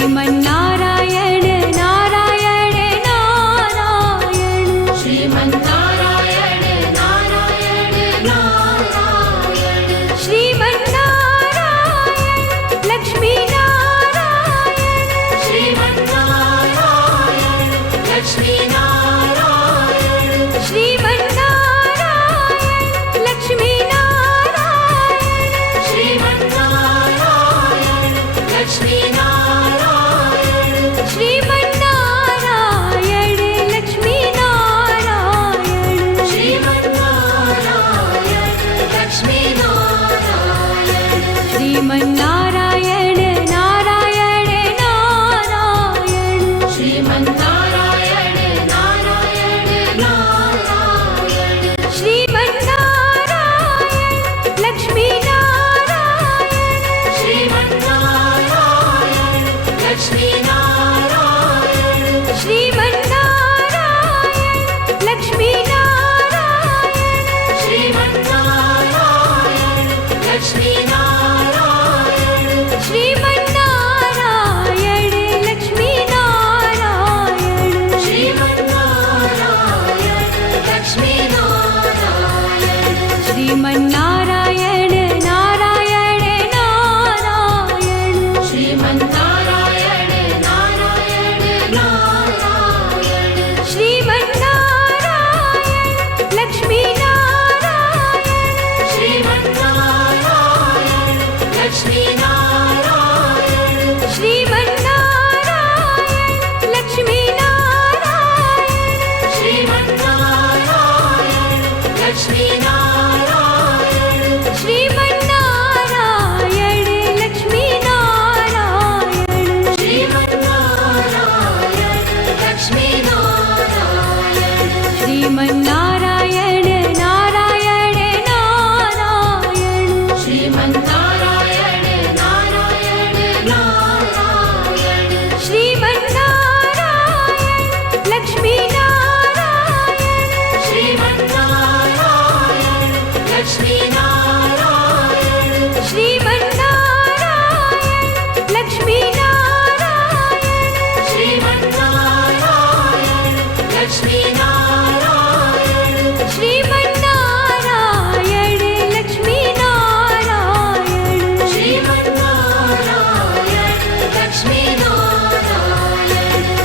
Sriman Narayana Narayan Narayan Sriman Narayana Narayan Narayan Sriman Narayana Lakshmi Narayan Sriman Narayana Lakshmi Narayan Sriman Narayana Lakshmi Narayan Sriman Narayana Lakshmi Narayan Sriman Narayana Lakshmi Narayan Sriman Narayana Lakshmi Narayan Sriman Narayana Narayan Narayan Sriman Narayana Narayan Narayan Sriman Narayana Lakshmi Narayan Sriman Narayana Lakshmi Narayan Sriman Narayana Lakshmi Narayan Sriman Narayana Lakshmi Narayan Sriman Narayana Lakshmi Narayan Sriman Narayana Lakshmi Narayan Sriman Narayana Narayan Narayan Sriman Narayana Narayan Narayan Sriman Narayana Lakshmi Narayan Sriman Narayana Lakshmi Narayan Sriman Narayana Lakshmi Narayan Sriman Narayana Lakshmi Narayan Sriman Narayana Lakshmi Narayan Sriman Narayana Lakshmi Narayan Sriman Narayana Narayan Narayan Sriman Narayana Narayan Narayan Sriman Narayana Lakshmi Narayan Sriman Narayana Lakshmi Narayan Sriman Narayana Lakshmi Narayan Sriman Narayana Lakshmi Narayan Sriman Narayana Lakshmi Narayan Sriman Narayana Lakshmi Narayan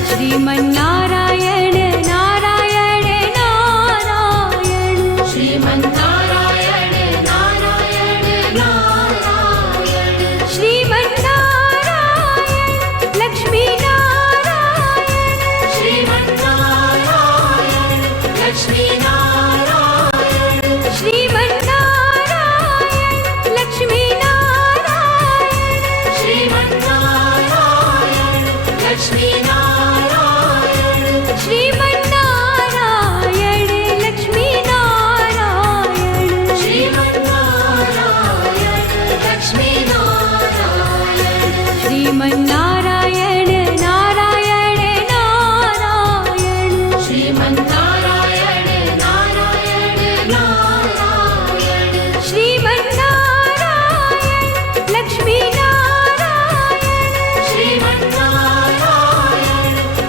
Sriman Narayana Narayan Narayan Sriman Narayana Narayan Narayan Sriman Narayana Lakshmi Narayan Sriman Narayana Lakshmi Narayan Sriman Narayana Lakshmi Narayan Sriman Narayana Lakshmi Narayan Sriman Narayana Lakshmi Narayan Sriman Narayana Lakshmi Narayan Sriman Narayana Narayan Narayan Sriman Narayana Narayan Narayan Sriman Narayana Lakshmi Narayan Sriman Narayana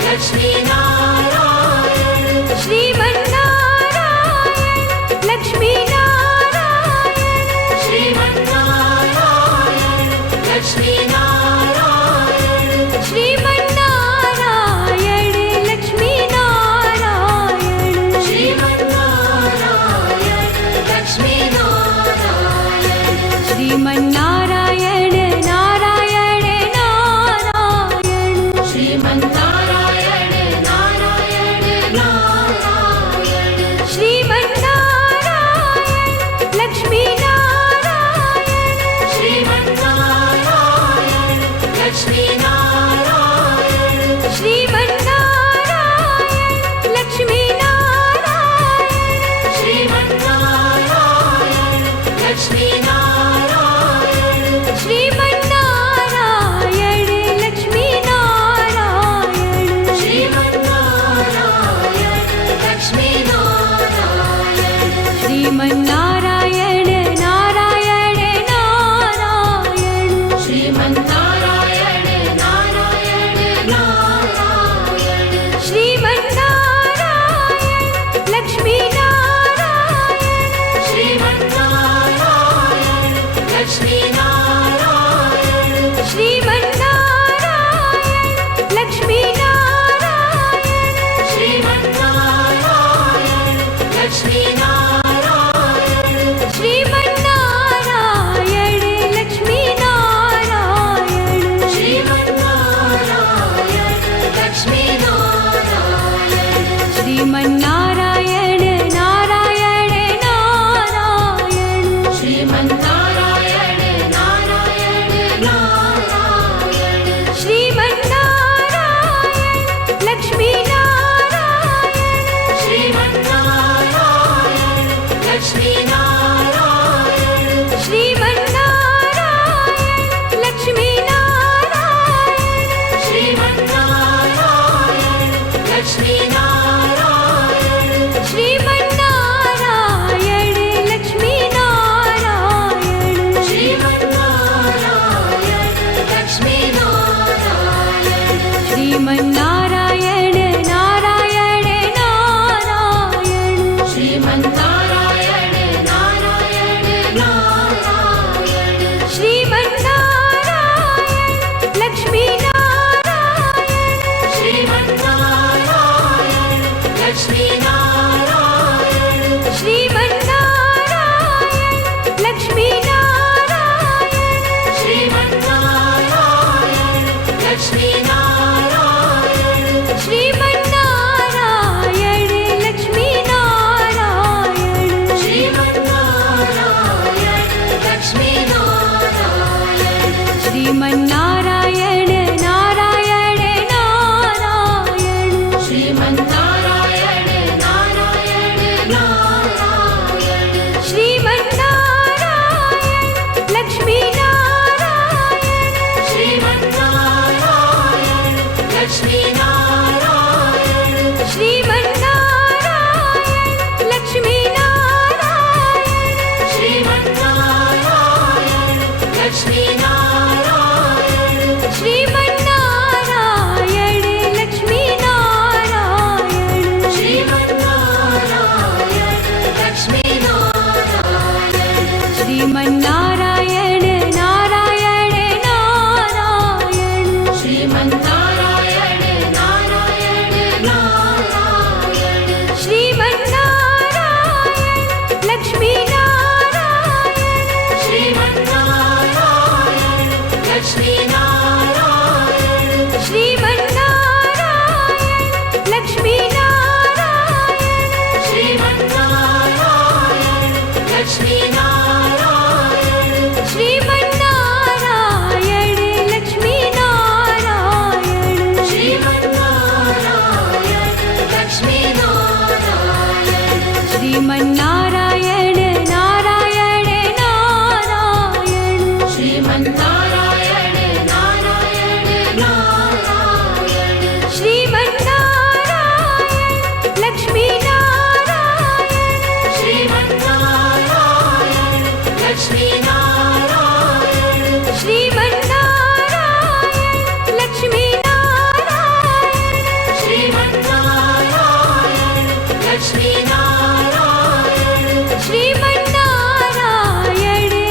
Lakshmi Narayan Sriman Narayana Lakshmi Narayan Sriman Narayana Lakshmi Narayan Laxminarayan Sriman Narayana Laxminarayan Sriman Narayana Laxminarayan Sriman Narayana Narayan Narayan Sriman Narayana Narayan Narayan Sriman Narayana Laxminarayan Sriman Narayana Laxminarayan Sriman Narayana Laxminarayan Sriman Narayana Laxminarayan Sriman Narayana Laxminarayan Sriman Narayana Laxminarayan Sriman Narayana Narayan Narayan Sriman Narayana Narayan Narayan Sriman Narayana Laxminarayan Sriman Narayana Laxminarayan Sriman Narayana Laxminarayan Sriman Narayana Laxminarayan Sriman Narayana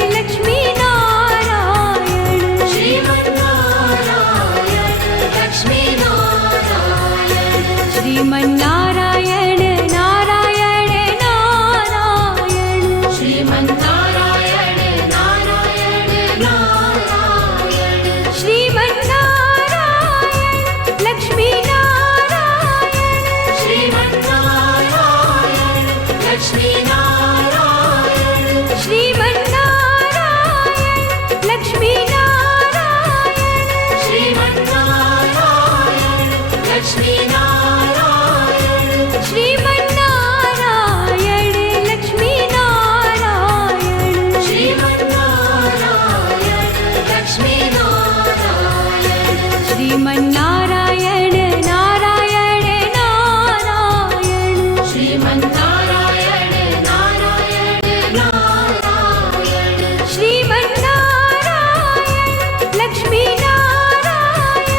Laxminarayan Sriman Narayana Laxminarayan Sriman Narayana Narayan Narayan Sriman Narayana Narayan Narayan Sriman Narayana Laxminarayan Sriman Narayana Laxminarayan Sriman Narayana Laxminarayan Sriman Narayana Laxminarayan Sriman Narayana Laxminarayan Sriman Narayana Laxminarayan Sriman Narayana Narayan Narayan Sriman Narayana Narayan Narayan Sriman Narayana Laxminarayan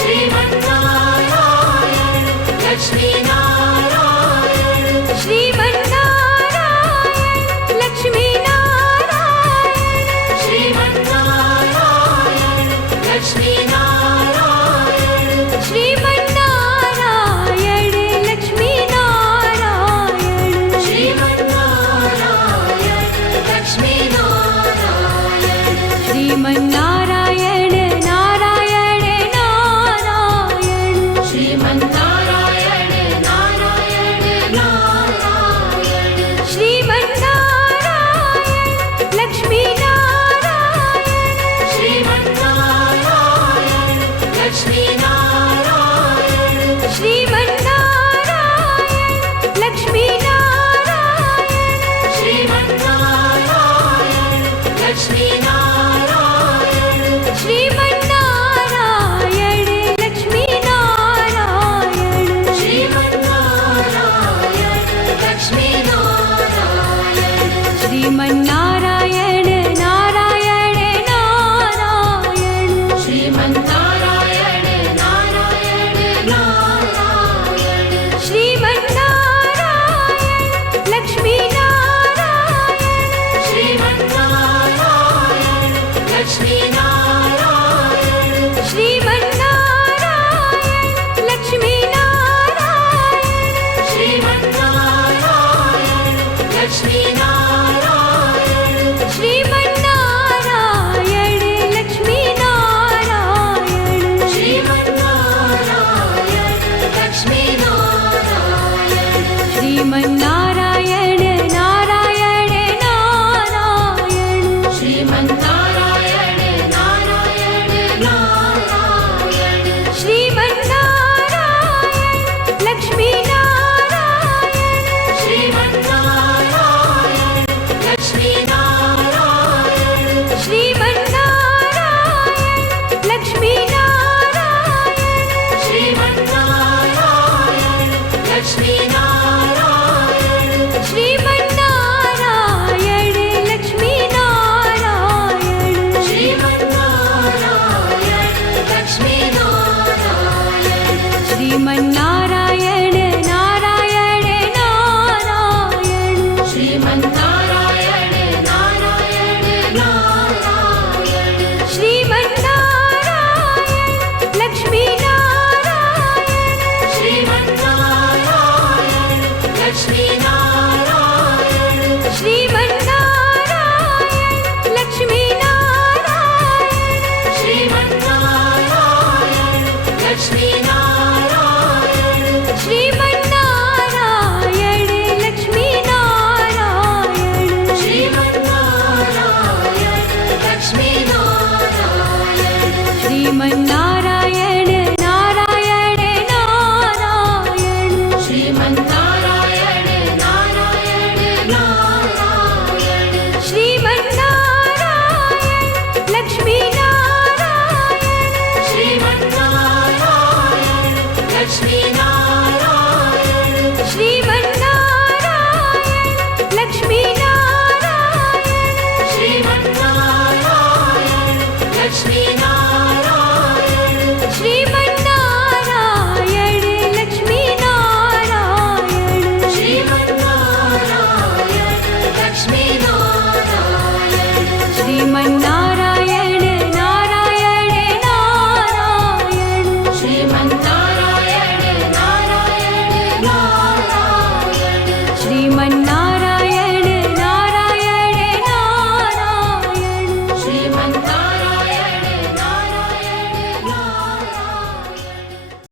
Sriman Narayana Laxminarayan Sriman Narayana Laxminarayan Sriman Narayana Laxminarayan Sriman Narayana Laxminarayan Sriman Narayana Laxminarayan Sriman Narayana Narayan Narayan Sriman Narayana Narayan Narayan Sriman Narayana Narayan Narayan Sriman Narayana Narayan Narayan Sriman Narayana Narayan Narayan Sriman Narayana Narayan Narayan Sriman Narayana Narayan Narayan Sriman Narayana Shri